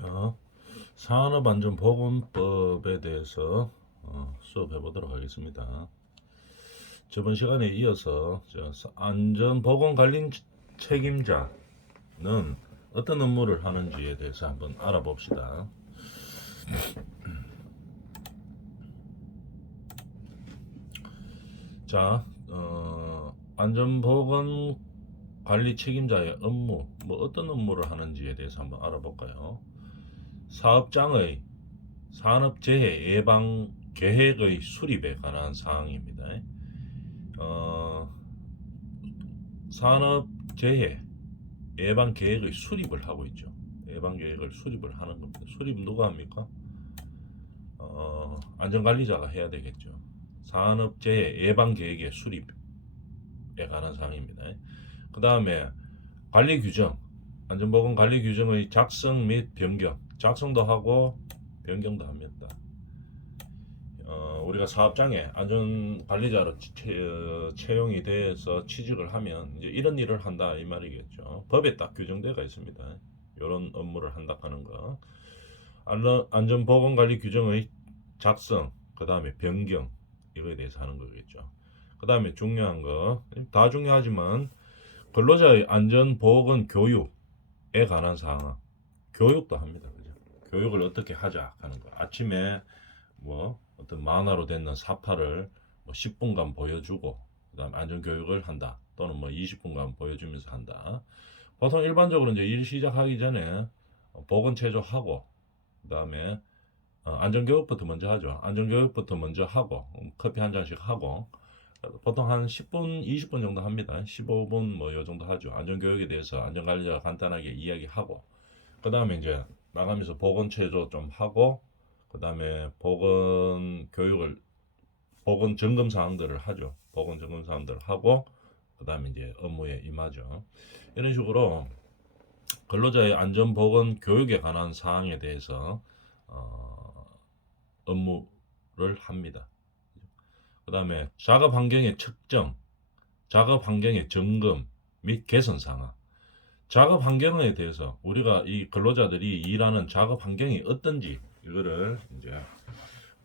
자, 산업안전보건법에 대해서 수업해 보도록 하겠습니다. 저번 시간에 이어서 안전보건관리 책임자는 어떤 업무를 하는지에 대해서 한번 알아봅시다. 자, 안전보건관리 책임자의 업무, 뭐 어떤 업무를 하는지에 대해서 한번 알아볼까요? 사업장의 산업재해 예방 계획의 수립에 관한 사항입니다. 어, 산업재해 예방 계획의 수립을 하고 있죠. 예방 계획을 수립을 하는 겁니다. 수립 누가 합니까? 안전관리자가 해야 되겠죠. 산업재해 예방 계획의 수립에 관한 사항입니다. 그 다음에 관리 규정, 안전보건 관리 규정의 작성 및 변경, 작성도 하고 변경도 합니다. 우리가 사업장에 안전관리자로 채용이 돼서 취직을 하면 이제 이런 일을 한다 이 말이겠죠. 법에 딱 규정되어 있습니다. 이런 업무를 한다 하는 거. 안전보건관리 규정의 작성, 그 다음에 변경, 이거에 대해서 하는 거겠죠. 그 다음에 중요한 거, 다 중요하지만 근로자의 안전보건 교육에 관한 사항, 교육도 합니다. 그죠? 교육을 어떻게 하자 하는 거. 아침에 뭐 어떤 만화로 된 사파를 뭐 10분간 보여주고 그다음 안전교육을 한다. 또는 뭐 20분간 보여주면서 한다. 보통 일반적으로 이제 일 시작하기 전에 보건체조하고 그다음에 안전교육부터 먼저 하죠. 안전교육부터 먼저 하고 커피 한 잔씩 하고 보통 한 10분, 20분 정도 합니다. 15분 뭐 요 정도 하죠. 안전교육에 대해서 안전관리자가 간단하게 이야기하고 그 다음에 이제 나가면서 보건체조 좀 하고 그 다음에 보건 점검 사항들을 하죠. 보건 점검 사항들을 하고 그 다음에 이제 업무에 임하죠. 이런 식으로 근로자의 안전 보건 교육에 관한 사항에 대해서 업무를 합니다. 그 다음에 작업 환경의 측정, 작업 환경의 점검 및 개선 사항. 작업 환경에 대해서 우리가 이 근로자들이 일하는 작업 환경이 어떤지 이거를 이제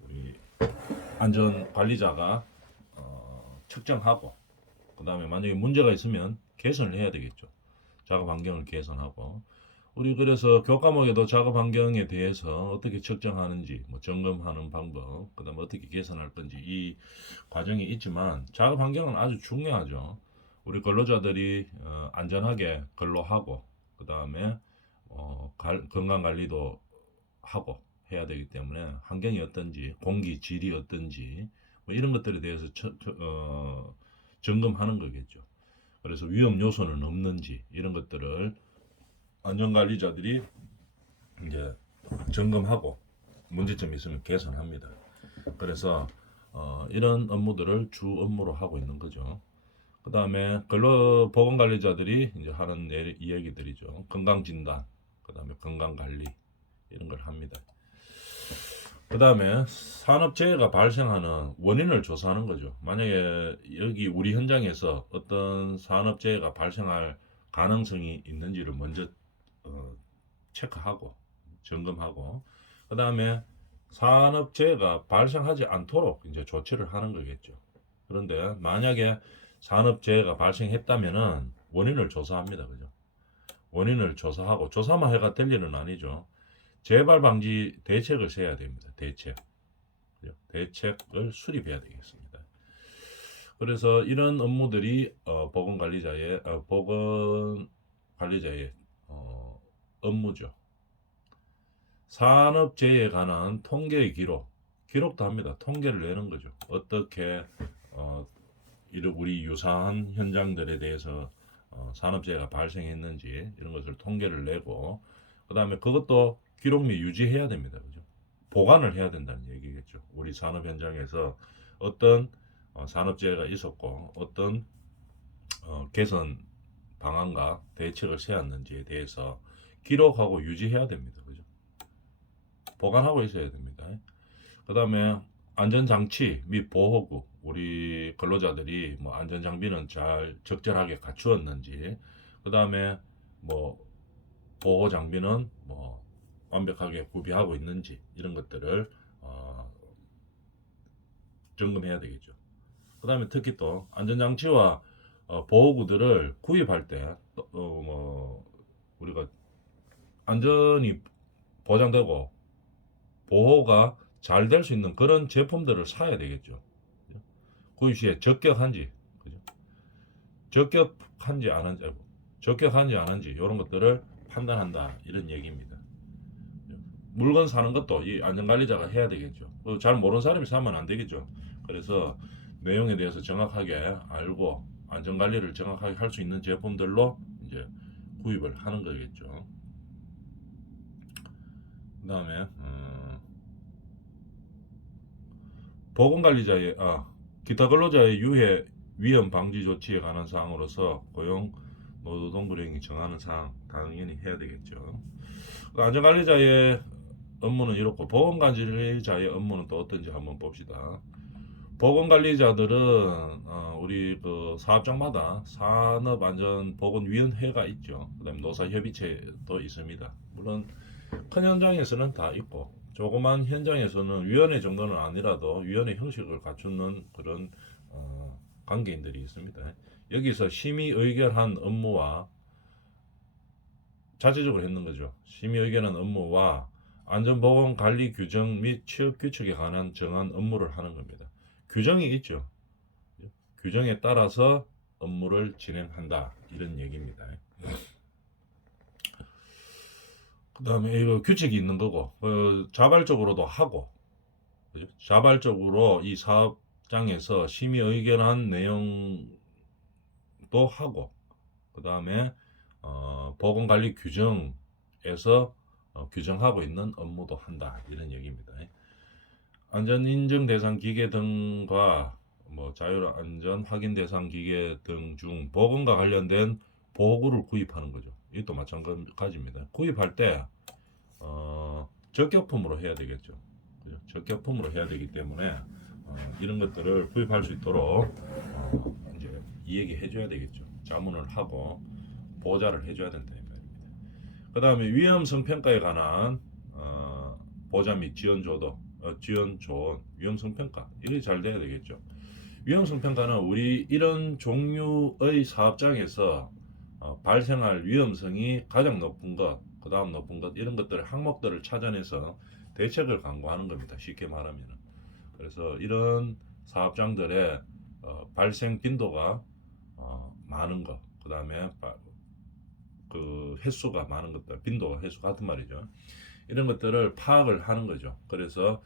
우리 안전 관리자가 측정하고 그 다음에 만약에 문제가 있으면 개선을 해야 되겠죠. 작업 환경을 개선하고 우리 그래서 교과목에도 작업 환경에 대해서 어떻게 측정하는지 뭐 점검하는 방법 그 다음에 어떻게 개선할 건지 이 과정이 있지만 작업 환경은 아주 중요하죠. 우리 근로자들이 안전하게 근로하고 그 다음에 건강 관리도 하고 해야 되기 때문에 환경이 어떤지 공기 질이 어떤지 뭐 이런 것들에 대해서 점검하는 거겠죠. 그래서 위험 요소는 없는지 이런 것들을 안전관리자들이 이제 점검하고 문제점이 있으면 개선합니다. 그래서 이런 업무들을 주 업무로 하고 있는 거죠. 그 다음에 근로보건관리자들이 이제 하는 이야기들이죠. 건강진단, 그 다음에 건강관리 이런 걸 합니다. 그 다음에 산업재해가 발생하는 원인을 조사하는 거죠. 만약에 여기 우리 현장에서 어떤 산업재해가 발생할 가능성이 있는지를 먼저 체크하고 점검하고 그 다음에 산업재해가 발생하지 않도록 이제 조치를 하는 거겠죠. 그런데 만약에 산업재해가 발생했다면은 원인을 조사합니다. 그죠? 원인을 조사하고 조사만 해가 될 일은 아니죠. 재발 방지 대책을 세워야 됩니다. 대책을 수립해야 되겠습니다. 그래서 이런 업무들이 보건관리자의 업무죠. 산업재해에 관한 통계의 기록도 합니다. 통계를 내는 거죠. 어떻게 우리 유사한 현장들에 대해서 산업재해가 발생했는지 이런 것을 통계를 내고 그 다음에 그것도 기록 및 유지해야 됩니다. 그죠? 보관을 해야 된다는 얘기겠죠. 우리 산업 현장에서 어떤 산업재해가 있었고 어떤 개선 방안과 대책을 세웠는지에 대해서 기록하고 유지해야 됩니다. 그죠? 보관하고 있어야 됩니다. 그 다음에 안전장치 및 보호구 우리 근로자들이 뭐 안전장비는 잘 적절하게 갖추었는지 그 다음에 뭐 보호 장비는 뭐 완벽하게 구비하고 있는지 이런 것들을 점검해야 되겠죠. 그 다음에 특히 또 안전장치와 보호구들을 구입할 때 뭐 우리가 안전이 보장되고 보호가 잘 될 수 있는 그런 제품들을 사야 되겠죠. 구입 시에 적격한지, 그죠? 적격한지 안 한지, 적격한지 안 한지 이런 것들을 판단한다 이런 얘기입니다. 물건 사는 것도 이 안전관리자가 해야 되겠죠. 잘 모르는 사람이 사면 안 되겠죠. 그래서 내용에 대해서 정확하게 알고 안전관리를 정확하게 할 수 있는 제품들로 이제 구입을 하는 거겠죠. 그 다음에 보건관리자의 기타 근로자의 유해 위험 방지 조치에 관한 사항으로서 고용 노동부령이 정하는 사항 당연히 해야 되겠죠. 안전관리자의 업무는 이렇고 보건관리자의 업무는 또 어떤지 한번 봅시다. 보건관리자들은 우리 그 사업장마다 산업안전보건위원회가 있죠. 그다음에 노사협의체도 있습니다. 물론 큰 현장에서는 다 있고 조그만 현장에서는 위원회 정도는 아니라도 위원회 형식을 갖추는 그런 관계인들이 있습니다. 여기서 심의 의결한 업무와 자체적으로 했는 거죠. 심의 의결한 업무와 안전보건 관리 규정 및 취업 규칙에 관한 정한 업무를 하는 겁니다. 규정이 있죠. 규정에 따라서 업무를 진행한다 이런 얘기입니다. 그 다음에 이거 규칙이 있는 거고 자발적으로도 하고 그죠? 자발적으로 이 사업장에서 심의 의견한 내용도 하고 그 다음에 보건관리 규정에서 규정하고 있는 업무도 한다 이런 얘기입니다. 안전인증 대상 기계 등과 뭐 자율안전 확인 대상 기계 등 중 보건과 관련된 보호구를 구입하는 거죠. 이것도 마찬가지입니다. 구입할 때 적격품으로 해야 되겠죠. 그죠? 적격품으로 해야 되기 때문에 이런 것들을 구입할 수 있도록 이제 이 얘기 해줘야 되겠죠. 자문을 하고 보좌를 해줘야 된다 이 말입니다. 그 다음에 위험성 평가에 관한 보좌 및 지원 조언, 위험성 평가 이게 잘 돼야 되겠죠. 위험성 평가는 우리 이런 종류의 사업장에서 발생할 위험성이 가장 높은 것, 그 다음 높은 것 이런 것들의 항목들을 찾아내서 대책을 강구하는 겁니다. 쉽게 말하면. 그래서 이런 사업장들의 발생 빈도가 많은 것, 그 다음에 그 횟수가 많은 것들, 빈도가 횟수가 같은 말이죠. 이런 것들을 파악을 하는 거죠. 그래서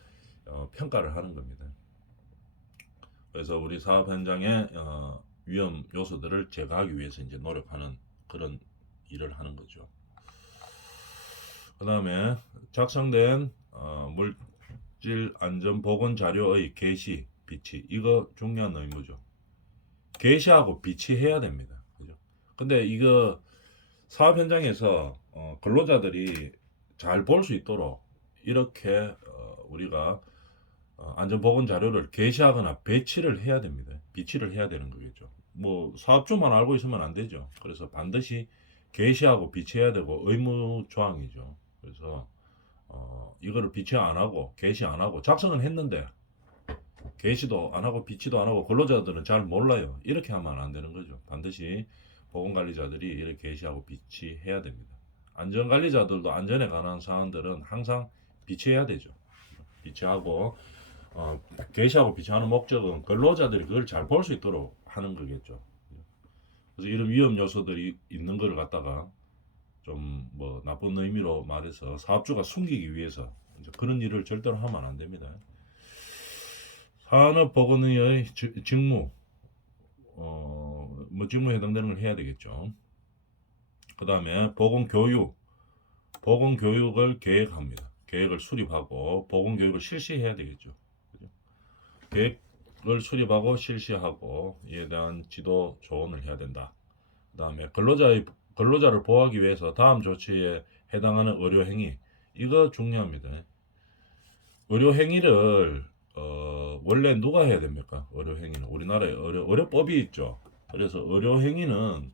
평가를 하는 겁니다. 그래서 우리 사업 현장의 위험 요소들을 제거하기 위해서 이제 노력하는 그런 일을 하는 거죠. 그 다음에 작성된 물질 안전 보건 자료의 게시, 비치 이거 중요한 의무죠. 게시하고 비치해야 됩니다. 그죠? 근데 이거 사업 현장에서 근로자들이 잘 볼 수 있도록 이렇게 우리가 안전보건 자료를 게시하거나 배치를 해야 됩니다. 비치를 해야 되는 거겠죠. 뭐 사업주만 알고 있으면 안 되죠. 그래서 반드시 게시하고 비치해야 되고 의무 조항이죠. 그래서 이거를 비치 안 하고 게시 안 하고 작성은 했는데 게시도 안 하고 비치도 안 하고 근로자들은 잘 몰라요. 이렇게 하면 안 되는 거죠. 반드시 보건관리자들이 이렇게 게시하고 비치해야 됩니다. 안전관리자들도 안전에 관한 사항들은 항상 비치해야 되죠. 비치하고 게시하고 비치하는 목적은 근로자들이 그걸 잘 볼 수 있도록 하는 거겠죠. 그래서 이런 위험 요소들이 있는 걸 갖다가 좀 뭐 나쁜 의미로 말해서 사업주가 숨기기 위해서 이제 그런 일을 절대로 하면 안 됩니다. 산업보건의 직무, 뭐 직무에 해당되는 걸 해야 되겠죠. 그 다음에 보건교육을 계획합니다. 계획을 수립하고 보건교육을 실시해야 되겠죠. 그죠? 계획을 수립하고 실시하고 이에 대한 지도 조언을 해야 된다. 그 다음에 근로자를 보호하기 위해서 다음 조치에 해당하는 의료행위 이거 중요합니다. 의료행위를 원래 누가 해야 됩니까? 의료행위는 우리나라에 의료법이 있죠. 그래서 의료행위는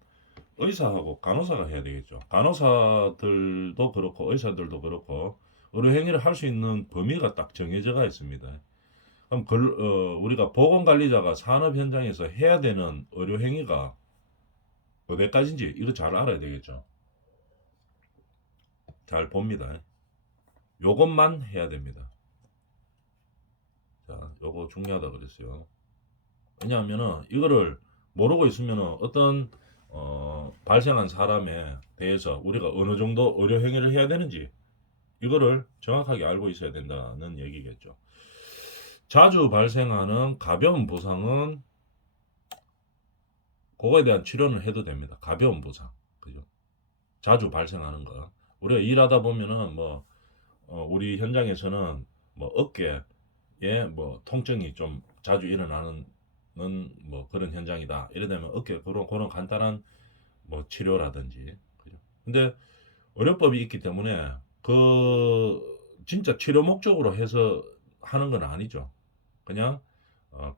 의사하고 간호사가 해야 되겠죠. 간호사들도 그렇고 의사들도 그렇고 의료행위를 할 수 있는 범위가 딱 정해져가 있습니다. 그럼 우리가 보건관리자가 산업 현장에서 해야 되는 의료행위가 어디까지인지 이거 잘 알아야 되겠죠. 잘 봅니다. 요것만 해야 됩니다. 자, 요거 중요하다 그랬어요. 왜냐하면은 이거를 모르고 있으면은 어떤 발생한 사람에 대해서 우리가 어느 정도 의료 행위를 해야 되는지 이거를 정확하게 알고 있어야 된다는 얘기겠죠. 자주 발생하는 가벼운 부상은 그거에 대한 치료는 해도 됩니다. 가벼운 부상, 그죠? 자주 발생하는 거. 우리가 일하다 보면은 뭐 우리 현장에서는 뭐 어깨에 뭐 통증이 좀 자주 일어나는 뭐 그런 현장이다. 이래 되면 어깨 그런 간단한 뭐 치료라든지. 그죠? 근데 의료법이 있기 때문에 그 진짜 치료 목적으로 해서 하는 건 아니죠. 그냥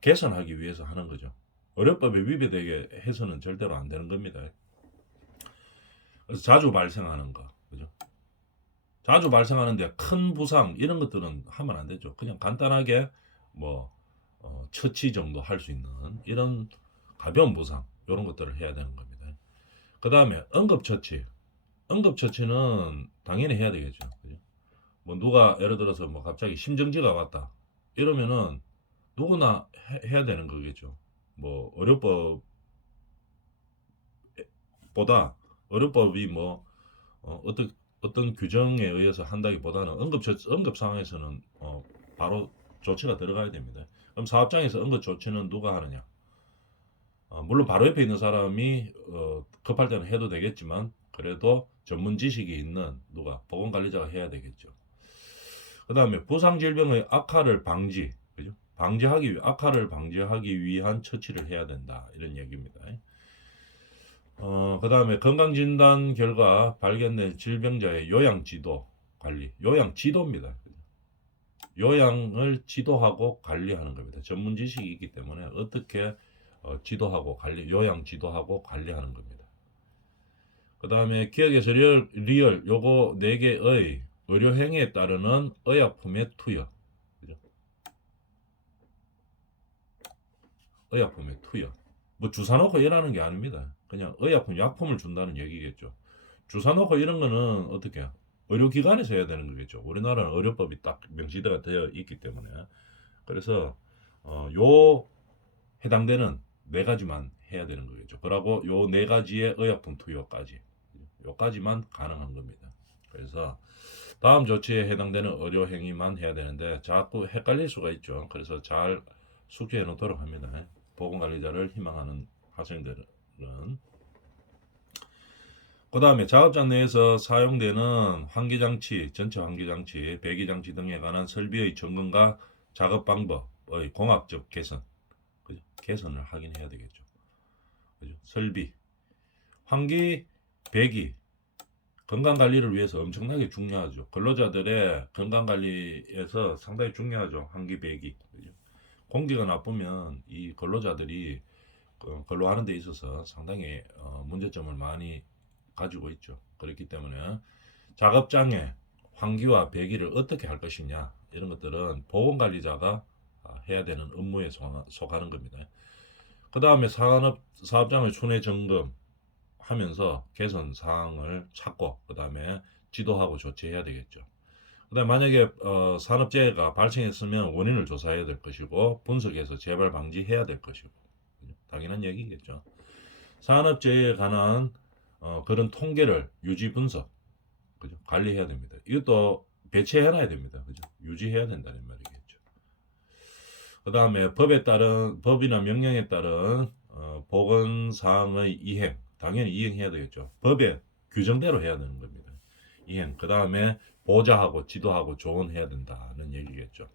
개선하기 위해서 하는 거죠. 의료법에 위배되게 해서는 절대로 안 되는 겁니다. 그래서 자주 발생하는 거, 그죠? 자주 발생하는데 큰 부상 이런 것들은 하면 안 되죠. 그냥 간단하게 뭐 처치 정도 할 수 있는 이런 가벼운 부상 이런 것들을 해야 되는 겁니다. 그 다음에 응급처치. 응급처치는 당연히 해야 되겠죠. 그죠? 뭐 누가 예를 들어서 뭐 갑자기 심정지가 왔다 이러면은 누구나 해야 되는 거겠죠. 뭐 의료법이 뭐 어떤 규정에 의해서 한다기보다는 응급 상황에서는 바로 조치가 들어가야 됩니다. 그럼 사업장에서 응급 조치는 누가 하느냐? 물론 바로 옆에 있는 사람이 급할 때는 해도 되겠지만 그래도 전문 지식이 있는 누가 보건관리자가 해야 되겠죠. 그 다음에 부상 질병의 악화를 그죠? 악화를 방지하기 위한 처치를 해야 된다 이런 얘기입니다. 그 다음에 건강진단 결과 발견된 질병자의 요양지도 관리, 요양지도입니다. 요양을 지도하고 관리하는 겁니다. 전문 지식이 있기 때문에 어떻게 지도하고 요양 지도하고 관리하는 겁니다. 그 다음에 기억에서 리얼 요거 4개의 의료행위에 따르는 의약품의 투여. 그죠? 의약품의 투여. 뭐 주사 놓고 일하는 게 아닙니다. 그냥 약품을 준다는 얘기겠죠. 주사 놓고 이런 거는 어떻게 해요? 의료기관에서 해야 되는 거겠죠. 우리나라는 의료법이 딱 명시가 되어 있기 때문에. 그래서 요 해당되는 4가지만 해야 되는 거겠죠. 그러고 요 4가지의 의약품 투여까지 요까지만 가능한 겁니다. 그래서 다음 조치에 해당되는 의료 행위만 해야 되는데 자꾸 헷갈릴 수가 있죠. 그래서 잘 숙지해 놓도록 합니다. 보건관리자를 희망하는 학생들은. 그 다음에 작업장 내에서 사용되는 환기장치, 전체 환기장치, 배기장치 등에 관한 설비의 점검과 작업 방법의 공학적 개선, 그죠? 개선을 하긴 해야 되겠죠. 그죠? 설비, 환기, 배기, 건강관리를 위해서 엄청나게 중요하죠. 근로자들의 건강관리에서 상당히 중요하죠. 환기, 배기. 그죠? 공기가 나쁘면 이 근로자들이 근로하는 데 있어서 상당히 문제점을 많이 가지고 있죠. 그렇기 때문에 작업장에 환기와 배기를 어떻게 할 것이냐 이런 것들은 보건관리자가 해야 되는 업무에 속하는 겁니다. 그 다음에 사업장을 순회 점검하면서 개선 사항을 찾고 그 다음에 지도하고 조치해야 되겠죠. 그 다음에 만약에 산업재해가 발생했으면 원인을 조사해야 될 것이고 분석해서 재발 방지해야 될 것이고 당연한 얘기겠죠. 산업재해에 관한 그런 통계를 유지 분석, 그죠? 관리해야 됩니다. 이것도 배치해놔야 됩니다. 그죠? 유지해야 된다는 말이겠죠. 그 다음에 법이나 명령에 따른 보건 사항의 이행, 당연히 이행해야 되겠죠. 법의 규정대로 해야 되는 겁니다. 이행. 그 다음에 보좌하고 지도하고 조언해야 된다는 얘기겠죠.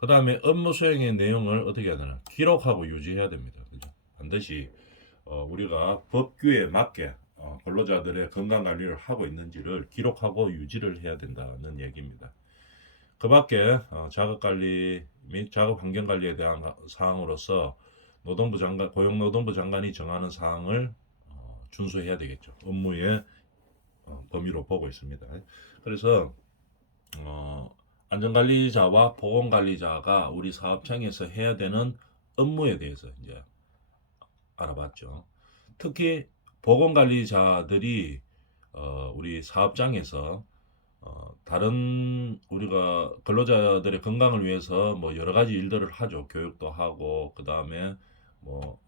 그 다음에 업무 수행의 내용을 어떻게 해야 되나? 기록하고 유지해야 됩니다. 그죠? 반드시 우리가 법규에 맞게 근로자들의 건강 관리를 하고 있는지를 기록하고 유지를 해야 된다는 얘기입니다. 그 밖에 작업 관리 및 작업 환경 관리에 대한 사항으로서 고용노동부 장관이 정하는 사항을 준수해야 되겠죠. 업무의 범위로 보고 있습니다. 그래서 안전관리자와 보건관리자가 우리 사업장에서 해야 되는 업무에 대해서 이제 알아봤죠. 특히 보건관리자들이 우리 사업장에서 다른 우리가 근로자들의 건강을 위해서 뭐 여러 가지 일들을 하죠. 교육도 하고 그 다음에 뭐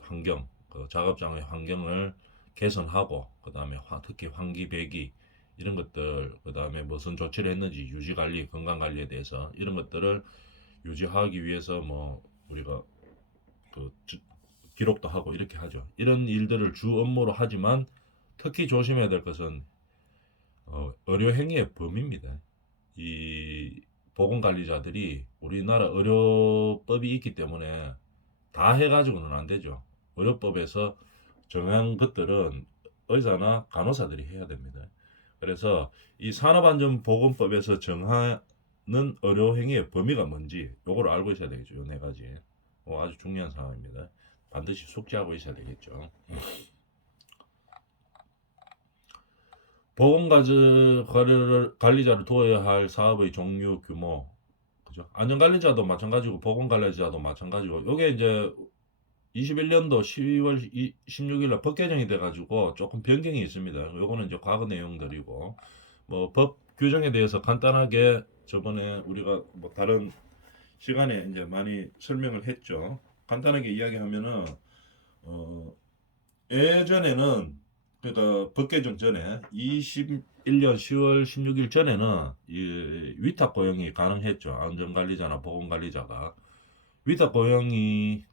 환경, 그 작업장의 환경을 개선하고 그 다음에 특히 환기 배기 이런 것들, 그 다음에 무슨 조치를 했는지 유지 관리, 건강 관리에 대해서 이런 것들을 유지하기 위해서 뭐 우리가 그 기록도 하고 이렇게 하죠. 이런 일들을 주 업무로 하지만 특히 조심해야 될 것은 의료 행위의 범위입니다. 이 보건관리자들이 우리나라 의료법이 있기 때문에 다 해가지고는 안 되죠. 의료법에서 정한 것들은 의사나 간호사들이 해야 됩니다. 그래서 이 산업안전보건법에서 정하는 의료행위의 범위가 뭔지 요걸 알고 있어야 되겠죠. 요 네 가지. 아주 중요한 사항입니다. 반드시 숙지하고 있어야 되겠죠. 보건관리자를 두어야 할 사업의 종류, 규모, 그죠? 안전관리자도 마찬가지고 보건관리자도 마찬가지고 요게 이제 21년도 12월 16일 날 법 개정이 돼가지고 조금 변경이 있습니다. 요거는 이제 과거 내용들이고 뭐 법 규정에 대해서 간단하게 저번에 우리가 뭐 다른 시간에 이제 많이 설명을 했죠. 간단하게 이야기하면은 예전에는 그러니까 법 개정 전에 21년 10월 16일 전에는 이 위탁 고용이 가능했죠. 안전관리자나 보건관리자가 위탁 고용이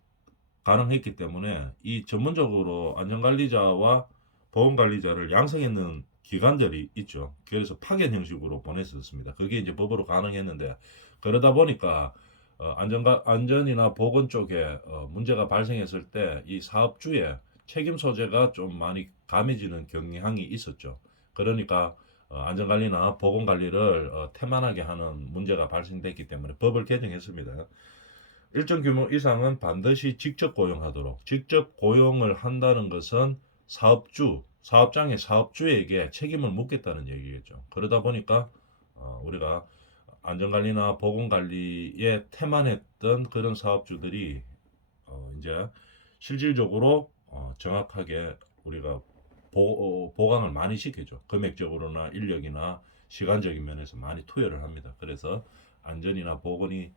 가능했기 때문에 이 전문적으로 안전관리자와 보건관리자를 양성했는 기관들이 있죠. 그래서 파견 형식으로 보냈었습니다. 그게 이제 법으로 가능했는데 그러다 보니까 안전이나 보건 쪽에 문제가 발생했을 때 이 사업주의 책임 소재가 좀 많이 감해지는 경향이 있었죠. 그러니까 안전관리나 보건관리를 태만하게 하는 문제가 발생됐기 때문에 법을 개정했습니다. 일정 규모 이상은 반드시 직접 고용하도록. 직접 고용을 한다는 것은 사업장의 사업주에게 책임을 묻겠다는 얘기겠죠. 그러다 보니까 우리가 안전관리나 보건관리에 태만했던 그런 사업주들이 이제 실질적으로 정확하게 우리가 보강을 많이 시켜줘. 금액적으로나 인력이나 시간적인 면에서 많이 투여를 합니다. 그래서 안전이나 보건이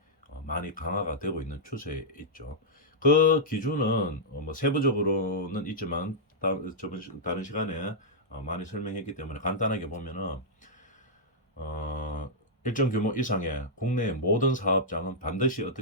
많이 강화가 되고 있는 추세에 있죠. 그 기준은 뭐 세부적으로는 있지만 다른 시간에 많이 설명했기 때문에 간단하게 보면은 일정 규모 이상의 국내의 모든 사업장은 반드시 어떻게